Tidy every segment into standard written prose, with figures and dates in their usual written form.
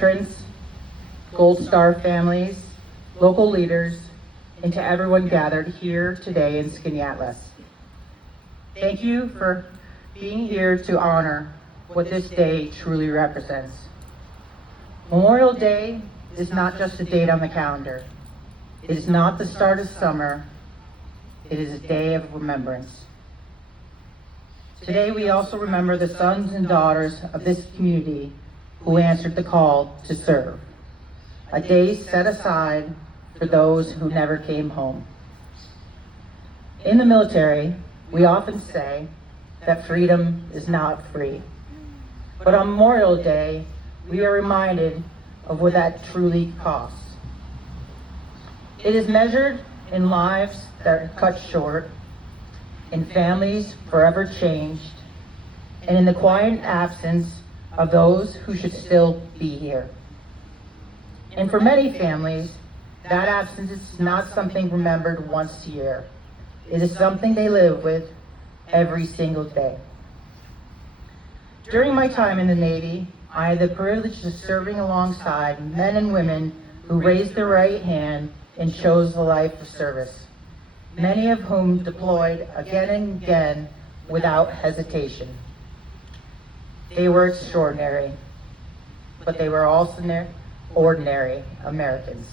veterans, Gold Star families, local leaders, and to everyone gathered here today in Skaneateles. Thank you for being here to honor what this day truly represents. Memorial Day is not just a date on the calendar. It is not the start of summer. It is a day of remembrance. Today we also remember the sons and daughters of this community who answered the call to serve. A day set aside for those who never came home. In the military, we often say that freedom is not free. But on Memorial Day, we are reminded of what that truly costs. It is measured in lives that are cut short, in families forever changed, and in the quiet absence of those who should still be here. And for many families, that absence is not something remembered once a year. It is something they live with every single day. During my time in the Navy, I had the privilege of serving alongside men and women who raised their right hand and chose the life of service, many of whom deployed again and again without hesitation. They were extraordinary, but they were also ordinary Americans.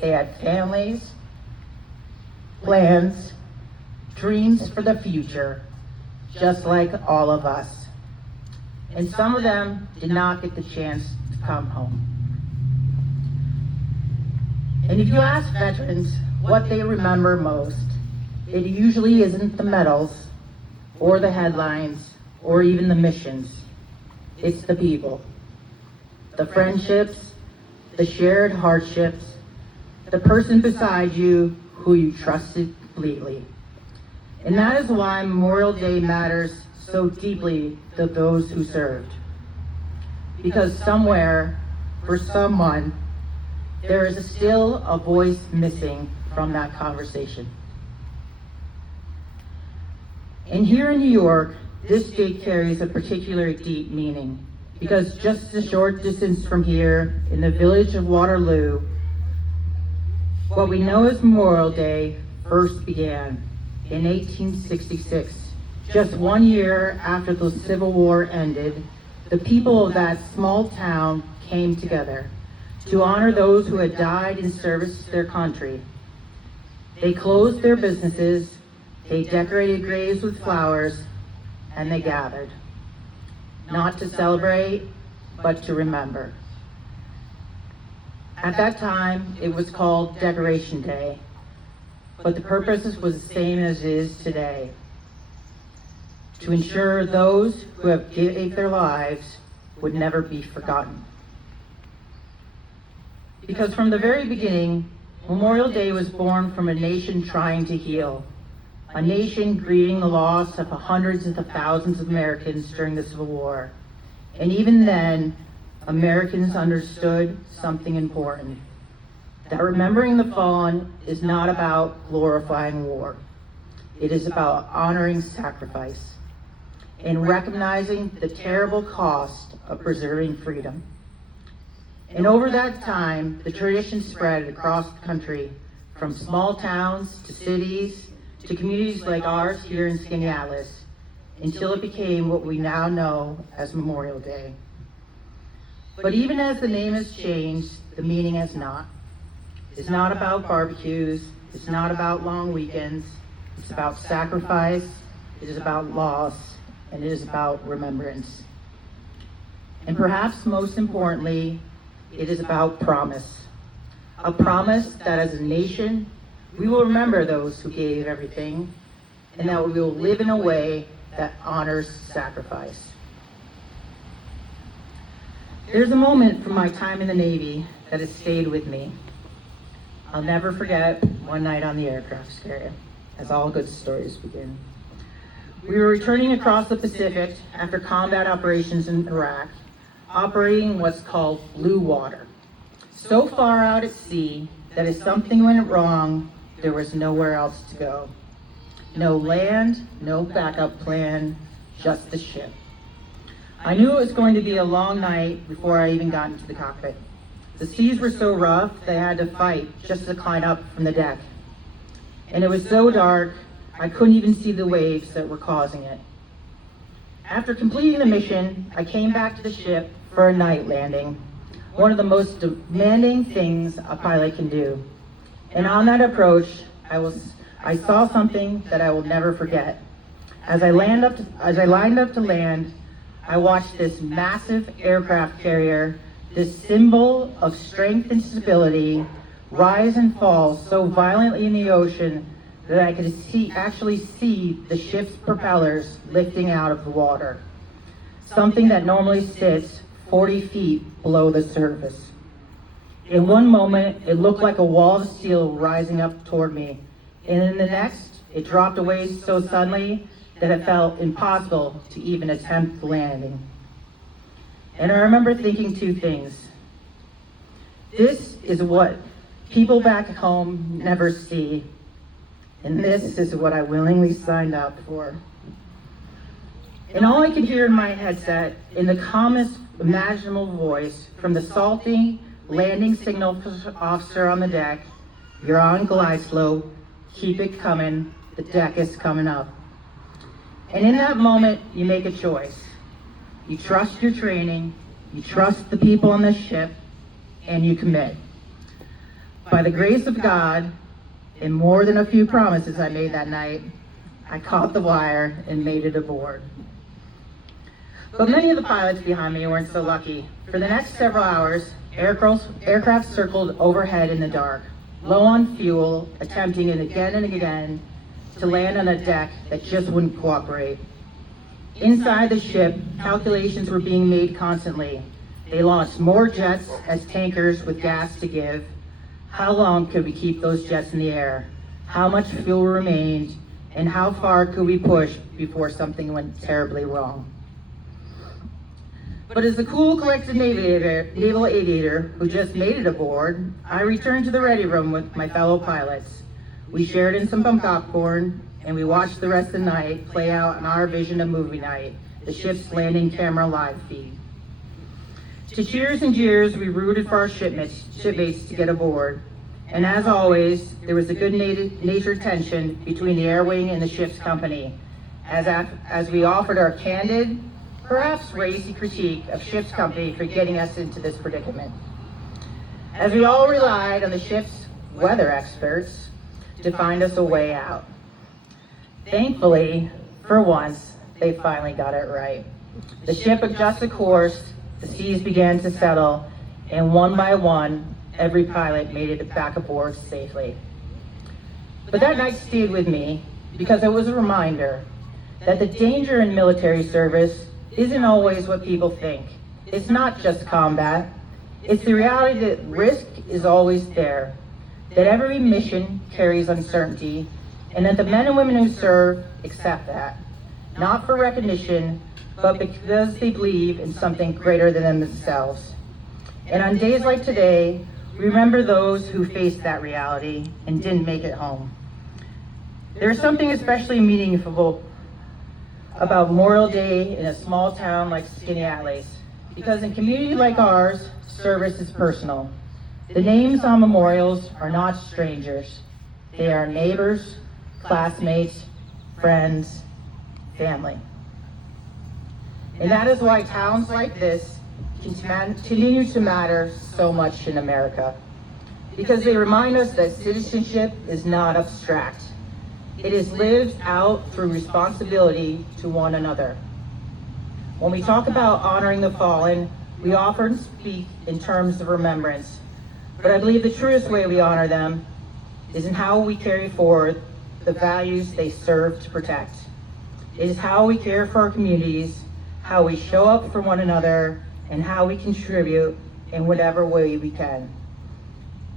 They had families, plans, dreams for the future, just like all of us. And some of them did not get the chance to come home. And if you ask veterans what they remember most, it usually isn't the medals or the headlines or even the missions. It's the people, the friendships, the shared hardships, the person beside you who you trusted completely. And that is why Memorial Day matters so deeply to those who served. Because somewhere, for someone, there is still a voice missing from that conversation. And here in New York, this date carries a particularly deep meaning, because just a short distance from here, in the village of Waterloo, what we know as Memorial Day first began in 1866. Just 1 year after the Civil War ended, the people of that small town came together to honor those who had died in service to their country. They closed their businesses, they decorated graves with flowers, and they gathered, not to celebrate, but to remember. At that time, it was called Decoration Day, but the purpose was the same as it is today: to ensure those who have given their lives would never be forgotten. Because from the very beginning, Memorial Day was born from a nation trying to heal, a nation grieving the loss of hundreds of thousands of Americans during the Civil War. And even then, Americans understood something important: that remembering the fallen is not about glorifying war. It is about honoring sacrifice and recognizing the terrible cost of preserving freedom. And over that time, the tradition spread across the country, from small towns to cities to communities like ours here in Skaneateles, until it became what we now know as Memorial Day. But even as the name has changed, the meaning has not. It's not about barbecues, it's not about long weekends, it's about sacrifice, it is about loss, and it is about remembrance. And perhaps most importantly, it is about promise. A promise that as a nation, we will remember those who gave everything, and that we will live in a way that honors sacrifice. There's a moment from my time in the Navy that has stayed with me. I'll never forget one night on the aircraft carrier, as all good stories begin. We were returning across the Pacific after combat operations in Iraq, operating what's called blue water, so far out at sea that if something went wrong, there was nowhere else to go. No land, no backup plan, just the ship. I knew it was going to be a long night before I even got into the cockpit. The seas were so rough that I had to fight just to climb up from the deck. And it was so dark, I couldn't even see the waves that were causing it. After completing the mission, I came back to the ship for a night landing, one of the most demanding things a pilot can do. And on that approach, I saw something that I will never forget. As I lined up to land, I watched this massive aircraft carrier, this symbol of strength and stability, rise and fall so violently in the ocean that I could actually see the ship's propellers lifting out of the water, something that normally sits 40 feet below the surface. In one moment, it looked like a wall of steel rising up toward me, and in the next, it dropped away so suddenly that it felt impossible to even attempt the landing. And I remember thinking two things. This is what people back home never see, and this is what I willingly signed up for. And all I could hear in my headset, in the calmest imaginable voice, from the salty landing signal officer on the deck, "You're on glide slope, keep it coming, the deck is coming up." And in that moment, you make a choice. You trust your training, you trust the people on the ship, and you commit. By the grace of God, and more than a few promises I made that night, I caught the wire and made it aboard. But many of the pilots behind me weren't so lucky. For the next several hours, aircraft circled overhead in the dark, low on fuel, attempting it again and again to land on a deck that just wouldn't cooperate. Inside the ship, calculations were being made constantly. They launched more jets as tankers with gas to give. How long could we keep those jets in the air? How much fuel remained? And how far could we push before something went terribly wrong? But as the cool, collected naval aviator who just made it aboard, I returned to the ready room with my fellow pilots. We shared in some popcorn, and we watched the rest of the night play out in our vision of movie night, the ship's landing camera live feed. To cheers and jeers, we rooted for our shipmates to get aboard. And as always, there was a good-natured tension between the air wing and the ship's company, as we offered our candid, perhaps racy critique of ship's company for getting us into this predicament. As we all relied on the ship's weather experts to find us a way out. Thankfully, for once, they finally got it right. The ship adjusted course, the seas began to settle, and one by one, every pilot made it back aboard safely. But that night stayed with me because it was a reminder that the danger in military service isn't always what people think. It's not just combat. It's the reality that risk is always there, that every mission carries uncertainty, and that the men and women who serve accept that, not for recognition, but because they believe in something greater than themselves. And on days like today, remember those who faced that reality and didn't make it home. There's something especially meaningful about Memorial Day in a small town like Skaneateles, because in a community like ours, service is personal. The names on memorials are not strangers. They are neighbors, classmates, friends, family. And that is why towns like this continue to matter so much in America, because they remind us that citizenship is not abstract. It is lived out through responsibility to one another. When we talk about honoring the fallen, we often speak in terms of remembrance, but I believe the truest way we honor them is in how we carry forward the values they serve to protect. It is how we care for our communities, how we show up for one another, and how we contribute in whatever way we can.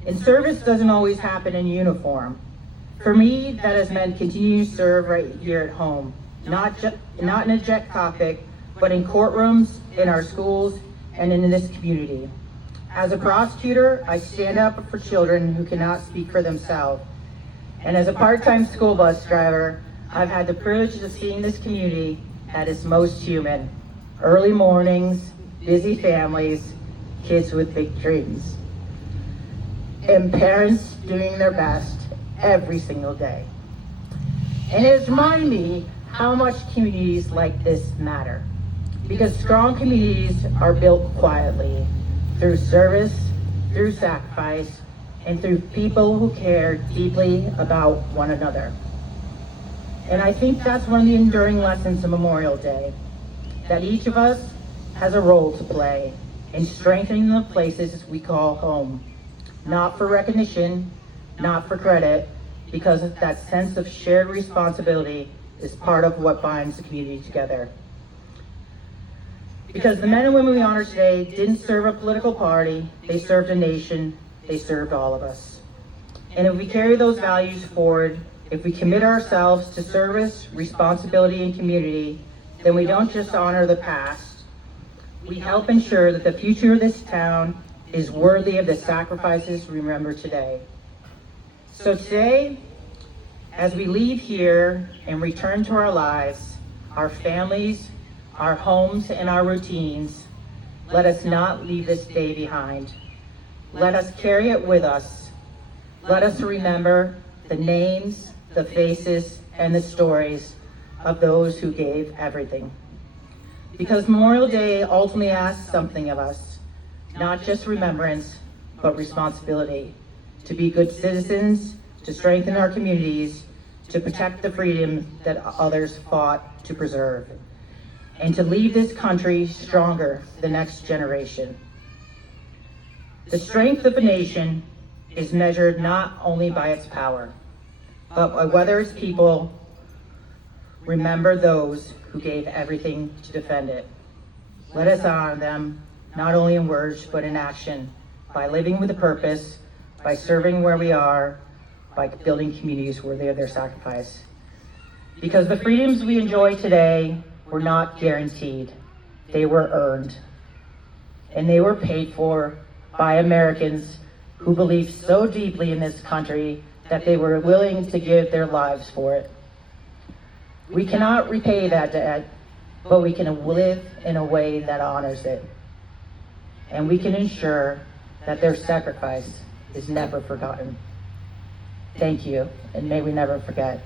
And service doesn't always happen in uniform. For me, that has meant continuing to serve right here at home, not in a jet cockpit, but in courtrooms, in our schools, and in this community. As a prosecutor, I stand up for children who cannot speak for themselves. And as a part-time school bus driver, I've had the privilege of seeing this community at its most human. early mornings, busy families, kids with big dreams, and parents doing their best every single day. And it has reminded me how much communities like this matter, because strong communities are built quietly, through service, through sacrifice, and through people who care deeply about one another. And I think that's one of the enduring lessons of Memorial Day, that each of us has a role to play in strengthening the places we call home, not for recognition, not for credit, because that sense of shared responsibility is part of what binds the community together. Because the men and women we honor today didn't serve a political party, they served a nation, they served all of us. And if we carry those values forward, if we commit ourselves to service, responsibility, and community, then we don't just honor the past, we help ensure that the future of this town is worthy of the sacrifices we remember today. So today, as we leave here and return to our lives, our families, our homes, and our routines, let us not leave this day behind. Let us carry it with us. Let us remember the names, the faces, and the stories of those who gave everything. Because Memorial Day ultimately asks something of us, not just remembrance, but responsibility, to be good citizens, to strengthen our communities, to protect the freedom that others fought to preserve, and to leave this country stronger for the next generation. The strength of a nation is measured not only by its power, but by whether its people remember those who gave everything to defend it. Let us honor them, not only in words, but in action, by living with a purpose, by serving where we are, by building communities worthy of their sacrifice. Because the freedoms we enjoy today were not guaranteed, they were earned. And they were paid for by Americans who believed so deeply in this country that they were willing to give their lives for it. We cannot repay that debt, but we can live in a way that honors it. And we can ensure that their sacrifice is never forgotten. Thank you, and may we never forget.